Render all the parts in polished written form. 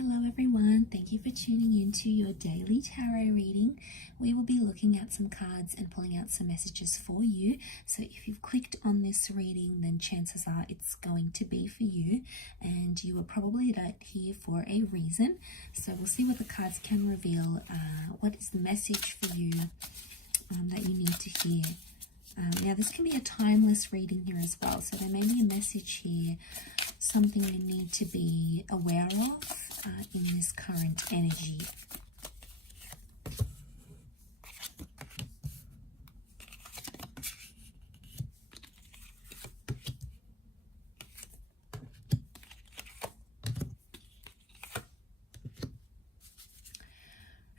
Hello everyone, thank you for tuning in to your daily tarot reading. We will be looking at some cards and pulling out some messages for you. So if you've clicked on this reading, then chances are it's going to be for you, and you were probably here for a reason. So we'll see what the cards can reveal. What is the message for you that you need to hear? Now this can be a timeless reading here as well, so there may be a message here, something you need to be aware of in this current energy.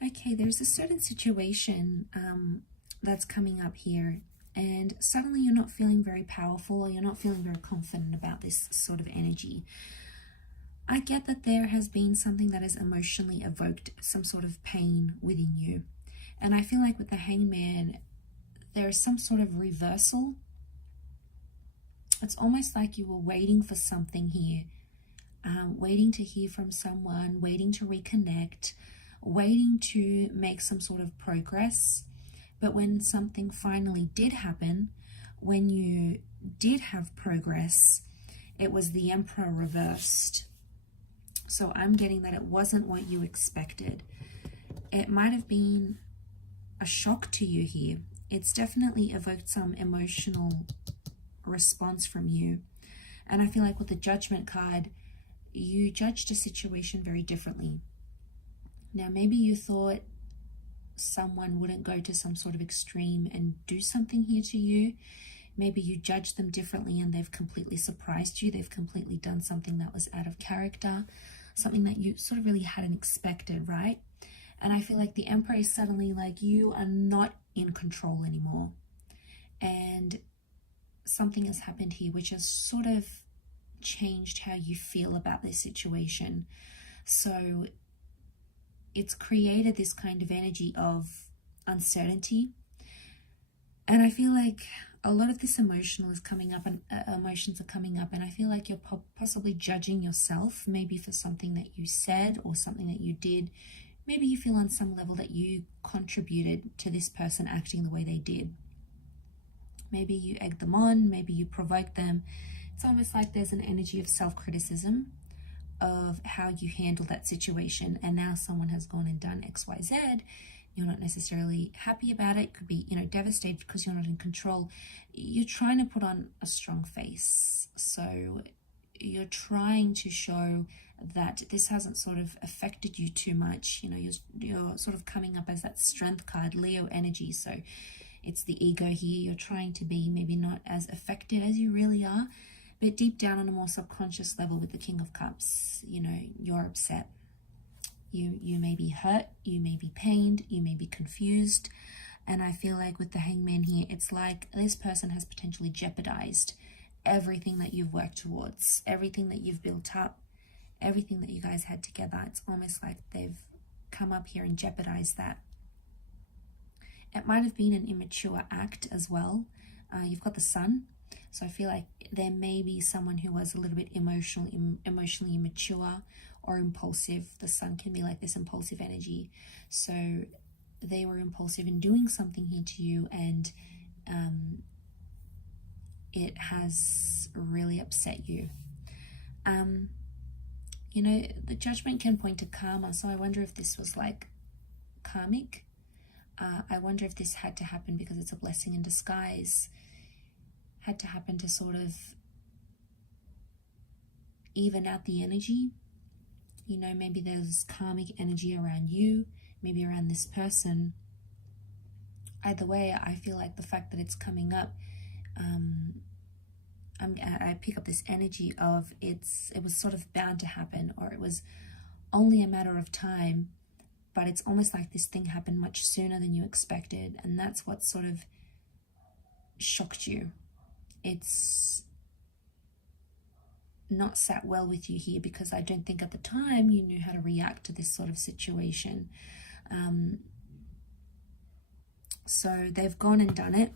Okay, there's a certain situation that's coming up here, and suddenly you're not feeling very powerful, or you're not feeling very confident about this sort of energy. I get that there has been something that has emotionally evoked some sort of pain within you. And I feel like with the Hangman, there is some sort of reversal. It's almost like you were waiting for something here, waiting to hear from someone, waiting to reconnect, waiting to make some sort of progress. But when something finally did happen, when you did have progress, it was the Emperor reversed. So I'm getting that it wasn't what you expected. It might have been a shock to you here. It's definitely evoked some emotional response from you. And I feel like with the Judgment card, you judged a situation very differently. Now, maybe you thought someone wouldn't go to some sort of extreme and do something here to you. Maybe you judged them differently and they've completely surprised you. They've completely done something that was out of character, something that you sort of really hadn't expected, right? And I feel like the Emperor is suddenly like, you are not in control anymore. And something has happened here which has sort of changed how you feel about this situation. So it's created this kind of energy of uncertainty. And I feel like a lot of this emotional is coming up, and emotions are coming up, and I feel like you're possibly judging yourself, maybe for something that you said or something that you did. Maybe you feel on some level that you contributed to this person acting the way they did. Maybe you egged them on, maybe you provoked them. It's almost like there's an energy of self-criticism of how you handle that situation, and now someone has gone and done XYZ. You're not necessarily happy about it. Could be, devastated because you're not in control. You're trying to put on a strong face. So you're trying to show that this hasn't sort of affected you too much. You're sort of coming up as that strength card, Leo energy. So it's the ego here. You're trying to be maybe not as affected as you really are, but deep down on a more subconscious level with the King of Cups, you're upset. You may be hurt, you may be pained, you may be confused. And I feel like with the Hangman here, it's like this person has potentially jeopardized everything that you've worked towards, everything that you've built up, everything that you guys had together. It's almost like they've come up here and jeopardized that. It might have been an immature act as well. You've got the Sun. So I feel like there may be someone who was a little bit emotionally immature or impulsive. The Sun can be like this impulsive energy. So they were impulsive in doing something here to you, and it has really upset you. The Judgment can point to karma. So I wonder if this was like karmic. I wonder if this had to happen because it's a blessing in disguise. Had to happen to sort of even out the energy. Maybe there's karmic energy around you, maybe around this person. Either way, I feel like the fact that it's coming up, I pick up this energy of it was sort of bound to happen, or it was only a matter of time, but it's almost like this thing happened much sooner than you expected, and that's what sort of shocked you. It's not sat well with you here, because I don't think at the time you knew how to react to this sort of situation. So they've gone and done it,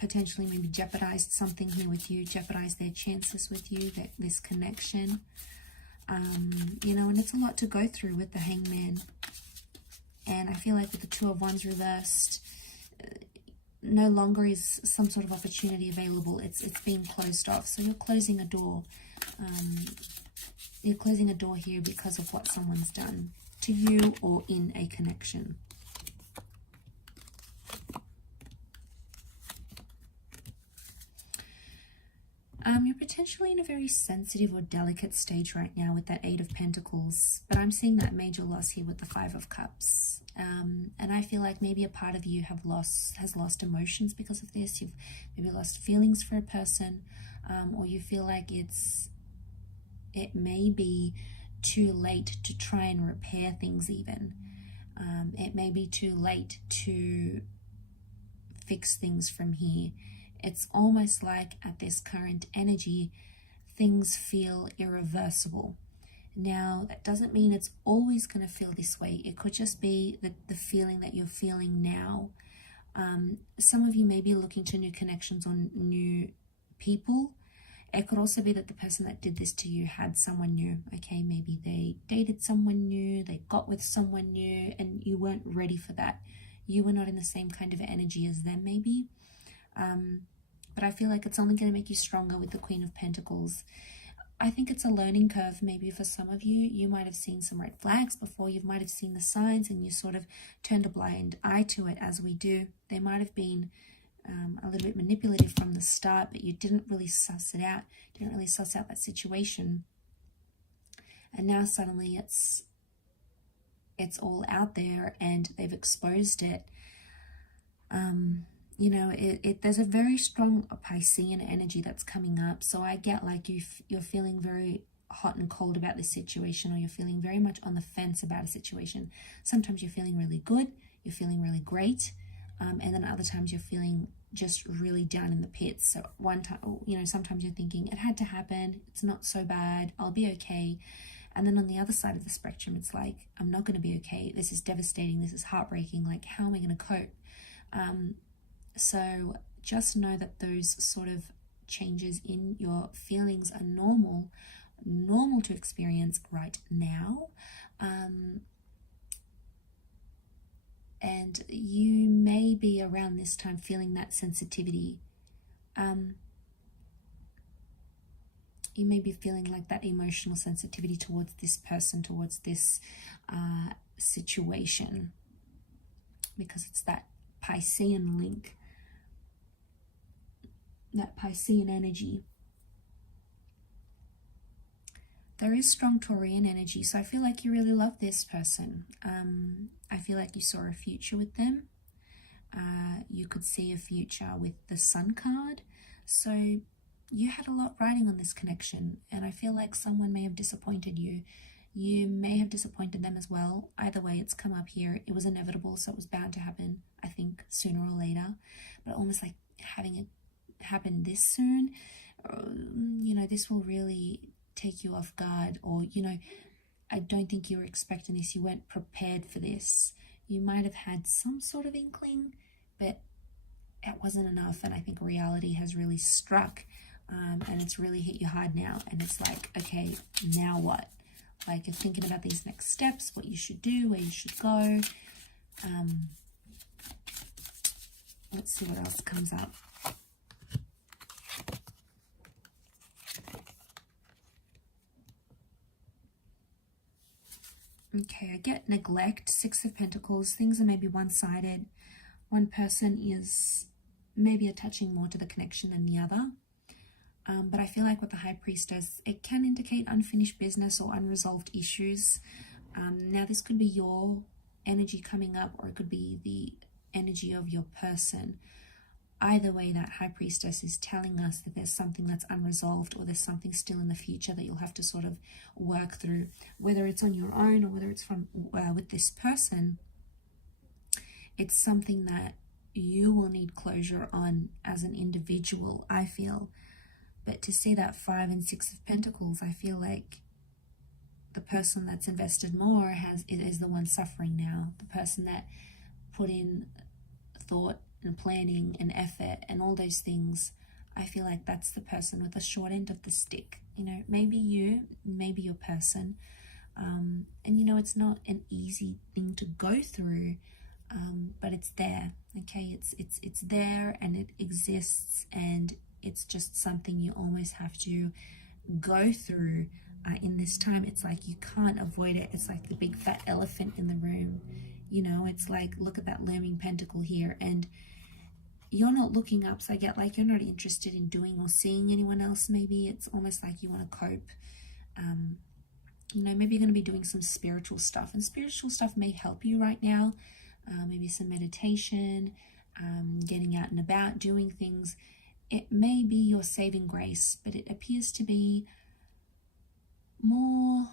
potentially maybe jeopardized something here with you, jeopardized their chances with you, this connection. You know, and it's a lot to go through with the Hangman. And I feel like with the Two of Wands reversed, no longer is some sort of opportunity available. It's being closed off. So you're closing a door. You're closing a door here because of what someone's done to you or in a connection. You're potentially in a very sensitive or delicate stage right now with that Eight of Pentacles, but I'm seeing that major loss here with the Five of Cups. And I feel like maybe a part of you has lost emotions because of this. You've maybe lost feelings for a person, or you feel like it may be too late to try and repair things even. It may be too late to fix things from here. It's almost like at this current energy, things feel irreversible. Now, that doesn't mean it's always going to feel this way. It could just be the feeling that you're feeling now. Some of you may be looking to new connections or new people. It could also be that the person that did this to you had someone new. Okay, maybe they dated someone new, they got with someone new, and you weren't ready for that. You were not in the same kind of energy as them, maybe. But I feel like it's only going to make you stronger with the Queen of Pentacles. I think it's a learning curve. Maybe for some of you, you might have seen some red flags before. You might have seen the signs and you sort of turned a blind eye to it, as we do. They might have been a little bit manipulative from the start, but you didn't really suss it out. Didn't really suss out that situation. And now suddenly it's all out there and they've exposed it. You know, there's a very strong Piscean energy that's coming up. So I get like you're feeling very hot and cold about this situation, or you're feeling very much on the fence about a situation. Sometimes you're feeling really good, you're feeling really great, and then other times you're feeling just really down in the pits. So one time, you know, sometimes you're thinking it had to happen, it's not so bad, I'll be okay. And then on the other side of the spectrum, it's like, I'm not going to be okay. This is devastating. This is heartbreaking. Like, how am I going to cope? So just know that those sort of changes in your feelings are normal to experience right now. And you may be around this time feeling that sensitivity. You may be feeling like that emotional sensitivity towards this person, towards this situation, because it's that Piscean link, that Piscean energy. There is strong Taurian energy, so I feel like you really love this person. I feel like you saw a future with them. You could see a future with the Sun card. So you had a lot riding on this connection, and I feel like someone may have disappointed you. You may have disappointed them as well. Either way, it's come up here. It was inevitable, so it was bound to happen, I think, sooner or later. But almost like having it happen this soon, you know, this will really take you off guard. Or, you know, I don't think you were expecting this. You weren't prepared for this. You might have had some sort of inkling, but it wasn't enough. And I think reality has really struck, and it's really hit you hard now. And it's like, okay, now what? Like, you're thinking about these next steps, what you should do, where you should go. Let's see what else comes up. Okay, I get neglect, Six of Pentacles. Things are maybe one-sided. One person is maybe attaching more to the connection than the other. But I feel like with the High Priestess, it can indicate unfinished business or unresolved issues. Now, this could be your energy coming up, or it could be the energy of your person. Either way, that High Priestess is telling us that there's something that's unresolved, or there's something still in the future that you'll have to sort of work through, whether it's on your own or whether it's from with this person. It's something that you will need closure on as an individual, I feel. But to see that 5 and 6 of Pentacles, I feel like the person that's invested more is the one suffering now. The person that put in thought and planning and effort and all those things, I feel like that's the person with the short end of the stick You know, maybe you, maybe your person. And you know, it's not an easy thing to go through, but it's there. Okay, it's there and it exists, and it's just something you almost have to go through in this time. It's like you can't avoid it. It's like the big fat elephant in the room. You know, it's like, look at that looming pentacle here, and you're not looking up. So I get like you're not interested in doing or seeing anyone else. Maybe it's almost like you want to cope. You know, maybe you're going to be doing some spiritual stuff, and spiritual stuff may help you right now. Maybe some meditation, getting out and about, doing things. It may be your saving grace, but it appears to be more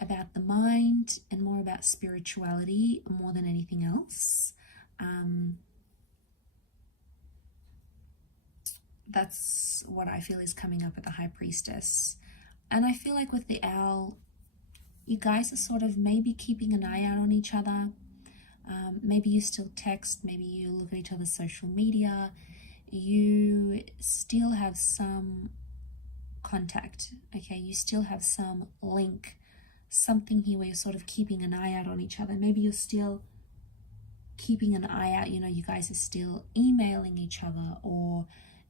about the mind and more about spirituality more than anything else. That's what I feel is coming up with the High Priestess. And I feel like with the Owl, you guys are sort of maybe keeping an eye out on each other. Maybe you still text, maybe you look at each other's social media. You still have some contact, okay? You still have some link, something here where you're sort of keeping an eye out on each other. Maybe you're still keeping an eye out, you know, you guys are still emailing each other, or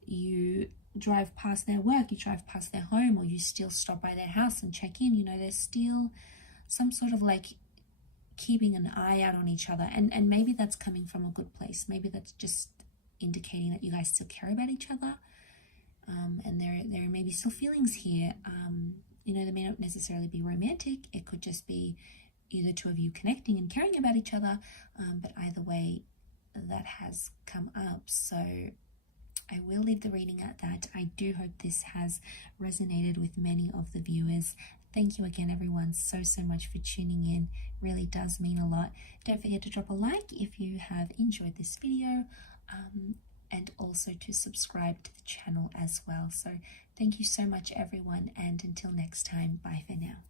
you drive past their work, you drive past their home, or you still stop by their house and check in. You know, there's still some sort of like keeping an eye out on each other, and maybe that's coming from a good place. Maybe that's just indicating that you guys still care about each other, and there may be still feelings here. You know, they may not necessarily be romantic. It could just be either two of you connecting and caring about each other, but either way, that has come up. So I will leave the reading at that. I do hope this has resonated with many of the viewers. Thank you again, everyone, so much for tuning in. Really does mean a lot. Don't forget to drop a like if you have enjoyed this video, and also to subscribe to the channel as well. So thank you so much, everyone, and until next time, bye for now.